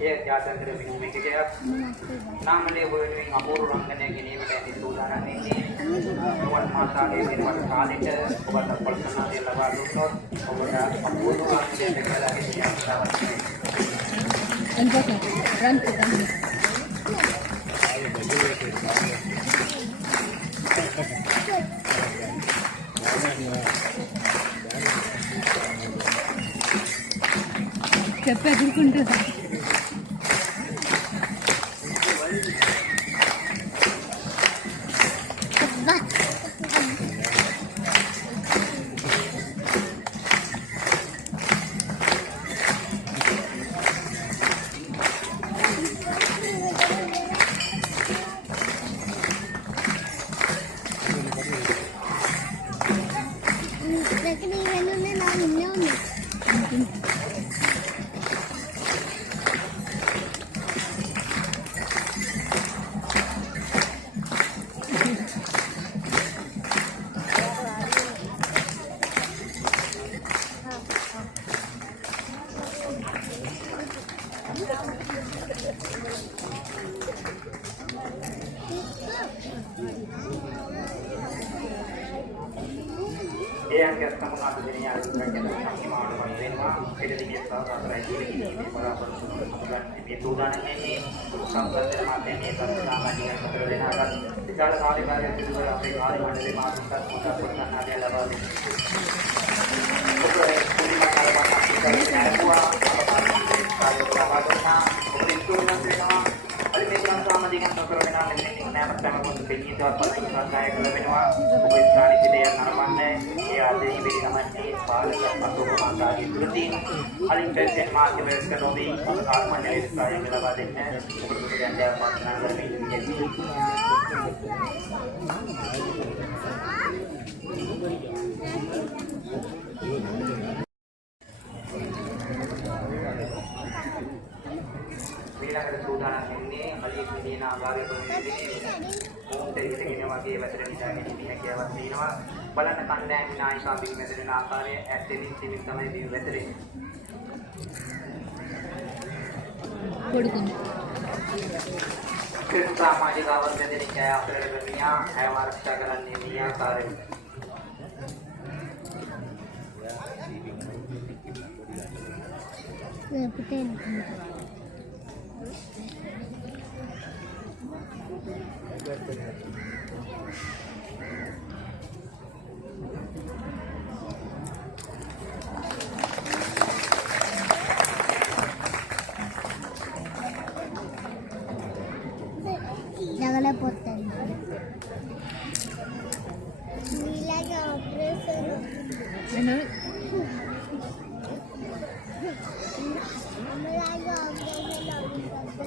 ඒ ජාත්‍යන්තර මිනුම් එකකයක් නාමලේ වලින් අපූර්ව රංගනය ගෙනීමට ඇති සූදානම් වෙන්නේ. ඔබත් මාතාගේ දිනවල කාලෙට ඔබට පොල්කනාදී ලබා දුන්නොත් ඔබට අපූර්ව රංගනය දෙකලා ගෙනියන්න අවශ්‍යයි. చెప్పు ఎదుర్కొంటుందా ඒ අංගයක් තමයි අද දිනේ ආරම්භ කරන සම්මාන වෙනවා. පෙරදිගේ සාකච්ඡා ඉදිරියේ බලාපොරොත්තු වෙනවා. මේ සූදානම් වෙන්නේ සංසර්ධන මාධ්‍යයේ සාමාජික අතර වෙනාගත් විශාල කාර්යකාරී පිළිවෙල අපේ කාර්ය මණ්ඩලයේ මාතෘකාත් මොකක්ද කරන්නද ලබා ඊළඟට සූදානම් වෙන්නේ අලියෙක් විදින ආකාරයේ ප්‍රමිතියේ මොහොතේ ඉඳගෙන වගේ වැතර නිදාගෙන ඉන්න හැකියාවක් තියෙනවා. බලන්න කණ්ඩායම් නායිකා පිළිමැදෙන ආකාරය ඇත්තෙනින් තිබින් තමයි මේ වැතරේ. පොඩුකුන් සමාජික අවබෝධයෙන් න්‍යාය අපරාධ කරමියා හැම ආරක්ෂා කරන්නේ මේ ආකාරයෙන්. පුතේ jangan poten. Lagi operasi. Benar. Lagi operasi.